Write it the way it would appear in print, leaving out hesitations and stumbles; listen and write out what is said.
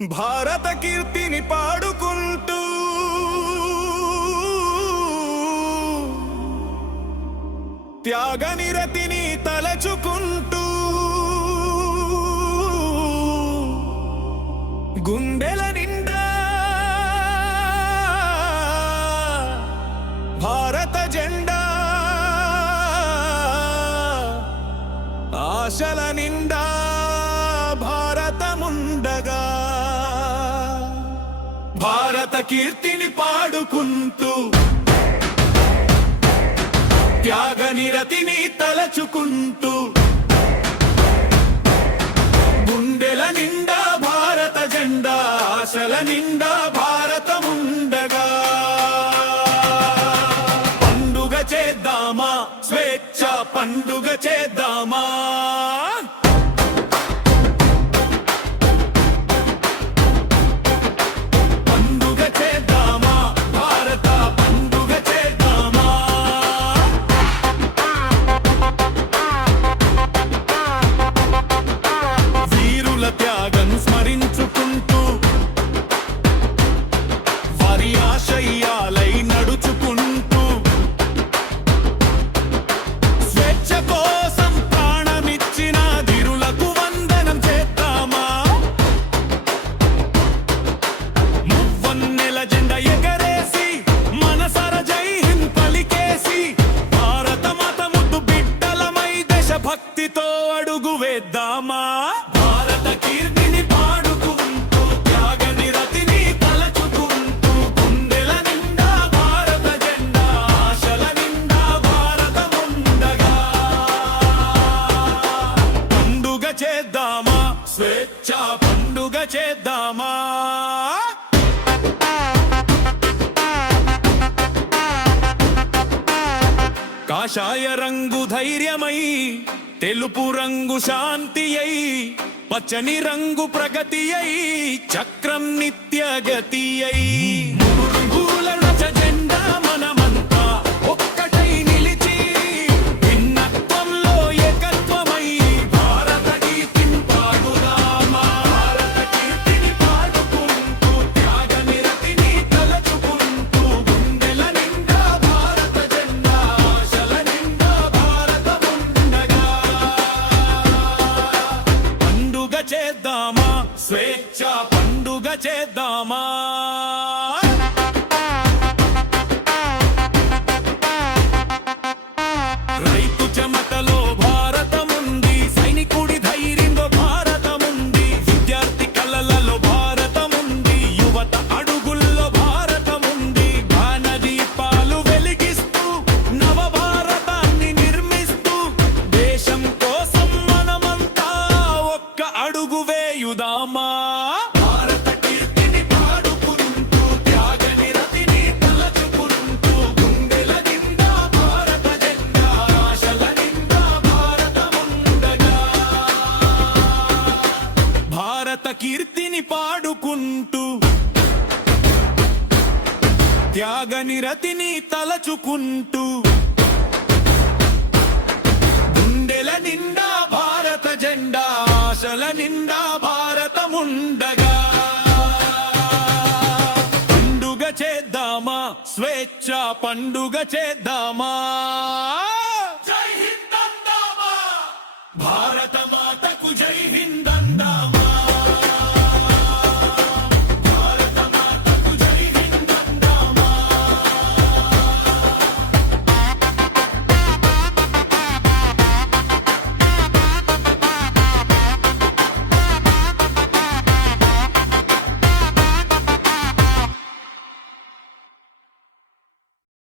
భారత కీర్తిని పాడుకుంటూ త్యాగనిరతిని తలచుకుంటూ గుండెల నిండా భారత జెండా ఆశల నిండా భారతముండగా భారత కీర్తిని పాడుకుంటూ త్యాగనిరతిని తలచుకుంటూ గుండెల నిండా భారత జెండా ఆశల నిండా భారతముండగా పండుగ చేద్దామా స్వేచ్ఛ పండుగ చేద్దామా ఆశయాలై నడుచుకుంటూ స్వేచ్ఛ కోసం ప్రాణమిచ్చిన ధీరులకు వందనం చేద్దామా మువ్వన్నెల జెండా ఎగరేసి మనసర జై హింద్ పలికేసి భారత మాత ముద్దు బిడ్డలమై దేశభక్తితో అడుగు వేద్దామా భారత కీర్తిని పాడుకుంటూ త్యాగనిరతిని తలచుకుంటూ గుండెల నిండా భారత జెండా ఆశల నిండా భారతముండగా పండుగ చేద్దామా స్వేచ్ఛ పండుగ చేద్దామా కాషాయ రంగు ధైర్యమై తెలుపు రంగు శాంతి అయి పచ్చని రంగు ప్రగతి అయి చక్రం నిత్య గతి అయి మూల రచ జెండా మనమంతా ఒక్కటై నిలిచి భిన్నత్వంలో ఏకత్వమై భారత కీర్తిని పాడుదామా భారత కీర్తిని పాడుకుంటూ త్యాగనిరతిని తలచుకుంటూ గుండెల నిండా భారత జెండా ఆశల నిండా భారతముండగా పండుగ చేద్దామా స్వేచ్ఛ పండుగ చేద్దామా రైతు చెమటలో భారతముంది సైనికుడి ధైర్యంలో భారతముంది విద్యార్థి కలలలో భారతముంది యువత అడుగుల్లో భారతముంది ఘనదీపాలు వెలిగిస్తూ నవ భారతాన్ని నిర్మిస్తూ దేశం కోసం మనమంతా ఒక్క అడుగు వేయుదామా భారత కీర్తిని పాడుకుంటూ త్యాగనిరతిని తలచుకుంటూ గుండెల నిండా భారత జెండా ఆశల నిండా భారతముండగా భారత కీర్తిని పాడుకుంటూ త్యాగనిరతిని తలచుకుంటూ గుండెల నిండా భారత జెండా ఆశల నిండా భారతముండగా పండుగ చేద్దామా స్వేచ్ఛ పండుగ చేద్దామా జై హింద్ అందామా భారత